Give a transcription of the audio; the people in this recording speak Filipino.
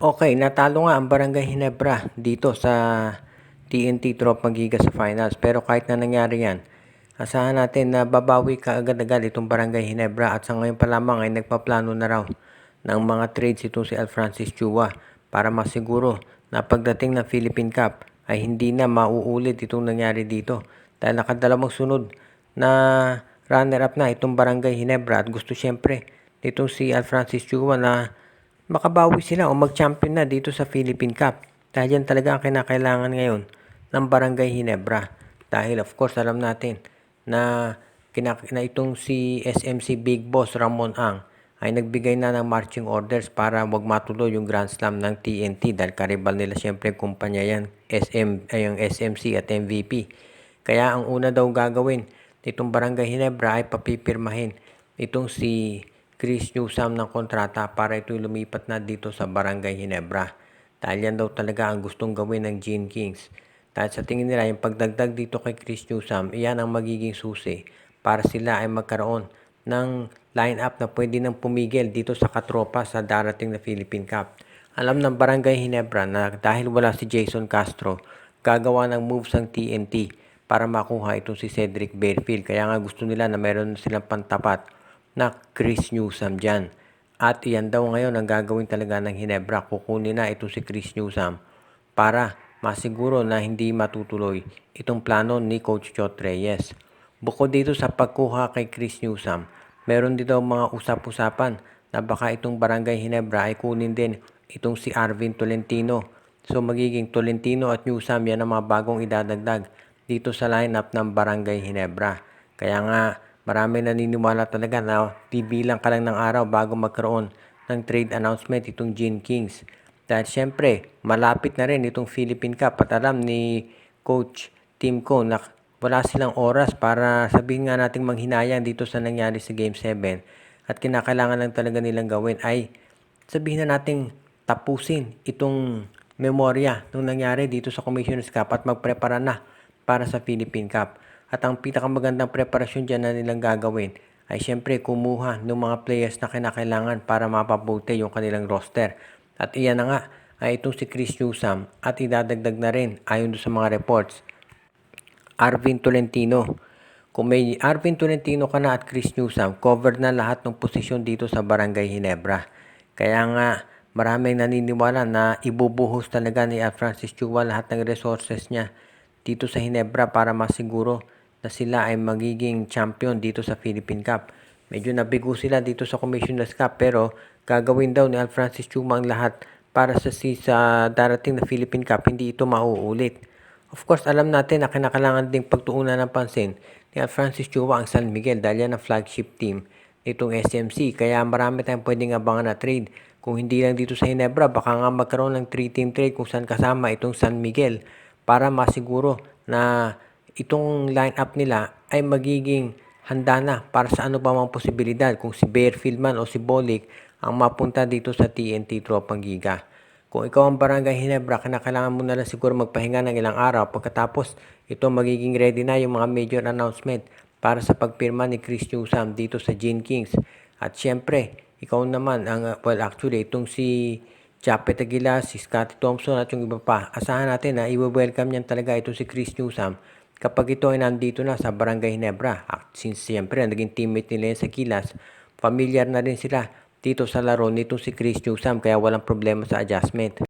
Okay, natalo nga ang Barangay Ginebra dito sa TNT Tropang Giga sa finals. Pero kahit na nangyari yan, asahan natin na babawi ka agad-agad itong Barangay Ginebra at sa ngayon pa lamang ay nagpaplano na raw ng mga trades itong si Alfrancis Chua para masiguro na pagdating ng Philippine Cup ay hindi na mauulit itong nangyari dito. Dahil nakadalawang sunod na runner-up na itong Barangay Ginebra at gusto siyempre itong si Alfrancis Chua na makabawi sila o mag-champion na dito sa Philippine Cup. Dahil yan talaga ang kinakailangan ngayon ng Barangay Ginebra. Dahil of course alam natin na, na itong si SMC Big Boss Ramon Ang ay nagbigay na ng marching orders para wag matuloy yung Grand Slam ng TNT dahil karibal nila siyempre kumpanya yan, yung SMC at MVP. Kaya ang una daw gagawin nitong Barangay Ginebra ay papipirmahin itong si Chris Newsome ng kontrata para ito'y lumipat na dito sa Barangay Ginebra. Dahil yan daw talaga ang gustong gawin ng Gene Kings. Dahil sa tingin nila, yung pagdagdag dito kay Chris Newsome, iyan ang magiging susi para sila ay magkaroon ng line-up na pwede nang pumigil dito sa katropa sa darating na Philippine Cup. Alam ng Barangay Ginebra na dahil wala si Jason Castro, gagawa ng moves ang TNT para makuha itong si Cedric Barefield. Kaya nga gusto nila na meron silang pantapat na Chris Newsome dyan. At iyan daw ngayon ang gagawin talaga ng Ginebra. Kukunin na ito si Chris Newsome para masiguro na hindi matutuloy itong plano ni Coach Chot Reyes. Bukod dito sa pagkuha kay Chris Newsome, meron din daw mga usap-usapan na baka itong Barangay Ginebra ay kunin din itong si Arvin Tolentino. So magiging Tolentino at Newsome yan ang mga bagong idadagdag dito sa lineup ng Barangay Ginebra. Kaya nga marami naniniwala talaga na bibilang ka lang ng araw bago magkaroon ng trade announcement itong Gene Kings. Dahil syempre, malapit na rin itong Philippine Cup at alam ni Coach Tim Ko na wala silang oras para sabihin nga nating manghinayang dito sa nangyari sa Game 7 at kinakailangan lang talaga nilang gawin ay sabihin na nating tapusin itong memorya nung nangyari dito sa Commissioner's Cup at magprepara na para sa Philippine Cup. At ang pinakamagandang preparasyon dyan na nilang gagawin ay syempre kumuha ng mga players na kinakailangan para mapabuti yung kanilang roster. At iyan na nga ay itong si Chris Newsome at idadagdag na rin ayon sa mga reports, Arvin Tolentino. Kung may Arvin Tolentino ka na at Chris Newsome, covered na lahat ng posisyon dito sa Barangay Ginebra. Kaya nga maraming naniniwala na ibubuhos talaga ni Alfrancis Chua lahat ng resources niya dito sa Ginebra para masiguro na sila ay magiging champion dito sa Philippine Cup. Medyo nabigo sila dito sa Commissioner's Cup pero gagawin daw ni Alfrancis Chuma ang lahat para sa darating na Philippine Cup hindi ito mauulit. Of course, alam natin na kinakailangan ding pagtuunan ng pansin ni Alfrancis Chua ang San Miguel dahil yan ang flagship team nitong SMC. Kaya marami tayong pwedeng abangan na trade. Kung hindi lang dito sa Ginebra, baka nga magkaroon ng 3-team trade kung saan kasama itong San Miguel para masiguro na itong line-up nila ay magiging handa na para sa ano pa mang posibilidad kung si Barefield man o si Bolick ang mapunta dito sa TNT Tropang Giga. Kung ikaw ang Barangay Ginebra, kinakailangan mo na lang siguro magpahinga ng ilang araw. Pagkatapos, ito magiging ready na yung mga major announcement para sa pagpirma ni Chris Newsome dito sa Gene Kings. At syempre, ikaw naman, actually, itong si Japet Aguilar, si Scottie Thompson at yung iba pa. Asahan natin na i-welcome niyan talaga ito si Chris Newsome kapag ito ay nandito na sa Barangay Ginebra. At since siyempre naging teammate nila sa Gilas, familiar na rin sila dito sa laro nito si Chris Newsome kaya walang problema sa adjustment.